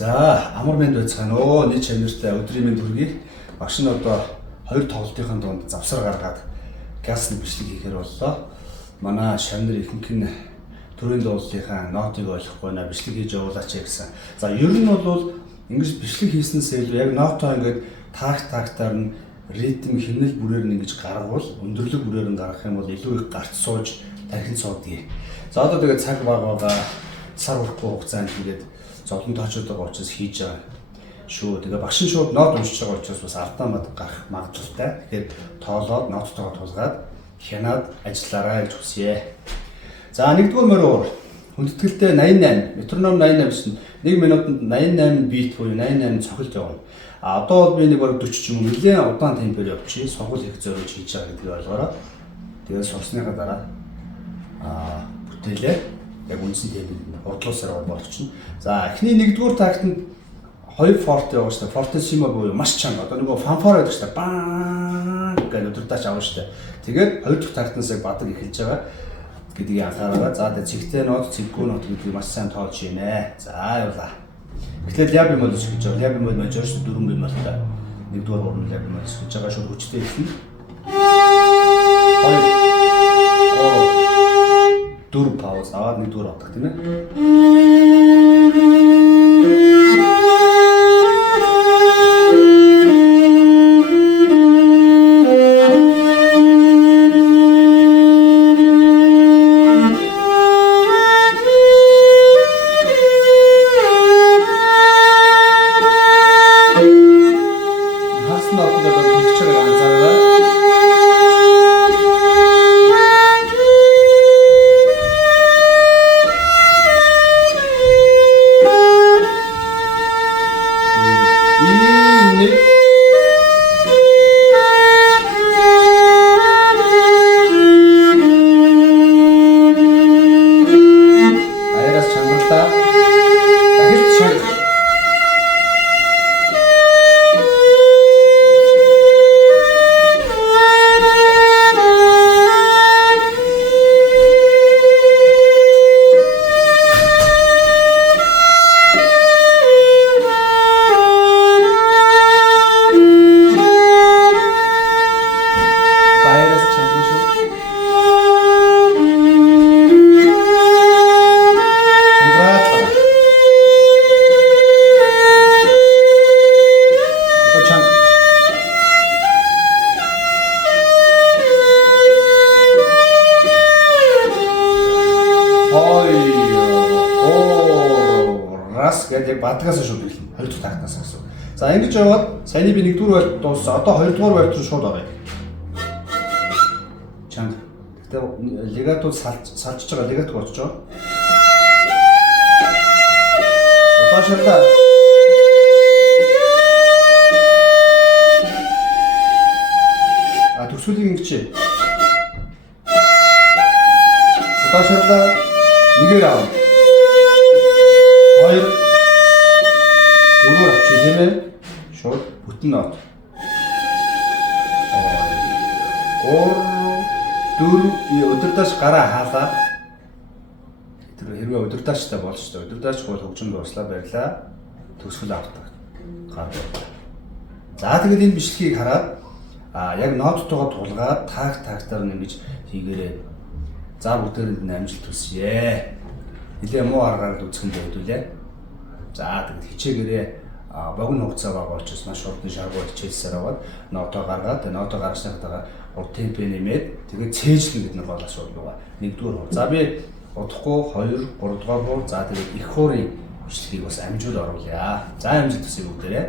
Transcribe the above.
За амар мэнд байцгаана оо нийт чанартай өдрийн мэнд хүргэе. Багш нь одоо хоёр тоглолтын дунд завсар гаргаад газ бичлэг хийхээр боллоо. Манай шавнар ихэнх нь төрийн дуулалтынхаа нотыг ойлгохгүй наа бичлэг хийж явуулаач гэсэн. За ер нь бол ингэж бичлэг хийснээс илүү яг нотоо ингээд тактаар нь ритм хэмнэл бүрээр нь ингэж гаргавал өндөрлөг бүрээр нь гаргах юм бол илүү их гарт сууж дахин цоодгий. За одоо тэгээд цаг багаагаа сар урахгүй хугацаанд тэгээд зовлон тоочод байгаа учраас хийж байгаа шүү. Тэгээ багш нь шууд нот уншиж байгаа учраас бас ардаа мад гарах магадлалтай. Тэгэхээр тоолоод ноттойгоо тулгаад хянаад ажиллаарай гэж хүсье. За нэгдүгээр мөрөөр хүндэтгэлтэй 88 метроном 88 гэсэн 1 минутанд 88 бит буюу 88 цохилт явна. А одоо бол би нэг бараг 40 ч юм уу нэлээд удаан темпээр явчих. Сургууль их зориулж хийж байгаа гэдгийг ойлгоорой. Тэгээд сурсныхаа дараа бүтээлээ яг үндсэн темпэнд урдлуусаар болгочихно. За эхний нэгдүгээр тактанд 2 форт яваа штэ. Фортессимо буюу маш чанга. Одоо нөгөө фанфор гэдэг штэ. Баа гэж өдөртөөч авна штэ. Тэгээд хоёр дахь тактнаас яг бадаг эхэлж байгаа гэдгийг анхаараа. За тэгээд цэгтэй нот, цэггүй нот гэдгийг маш сайн тоолж гинэ. За явуулаа. Эхлээд ляби мод хийж байгаа. Ляби мод мажор шүү 4 бимэл та. Нэгдүгээр гурван ляби мод хийж байгаа шүү хүчтэй эхэлнэ. 4 пауз аваад нэгдүгээр авдаг тийм ээ. Яг бадгаас шууд эхэлнэ. 2 дахь тактнаас гэсэн. За ингэж яваад саяны би 1-р байрт дууссан. Одоо 2-р байрт руу шууд орё. Чанга. Гэтэ легато салж байгаа легато очиж байгаа. Удаашаалаа. Төгсгөлийг ингэчээ. Удаашаалаа. Нэгээр аав. 2 дөрөөр авчих тийм ээ. Шууд бүтэн нот. 3 4 өдөртөөс гараа хаалаа. Тэр хэрвээ өдөртөөстэй болж шүү дээ. Өдөртөөс бол хөгжинд дуслаа барьлаа. Төгсгөл авдаг. Гар. За тэгээд энэ бичлэгийг хараад яг ноттойгоо тулгаад тактаар нэмж хийгээрэй. За бүгдээрэнд нь амжилт хүсье. Нилээ муу аргаар үзэхэндээ хэдүүлээ. За тэгээд хичээгээрээ богино хугацаа байгаа учраас маш урдны шаргуу хичээлсээр аваад нотоо гаргаад нотоо гаргасныхаа урд темпэ нэмээд тэгээд цээжлэн гэдэг нэг гол асуудал байгаа. 1-р хуур. За би удахгүй 2 3 дугаар хуур. За тэгээд их хуурын бичлэгийг бас амжуул оруулъя. За амжилт хүсье бүгдээрээ.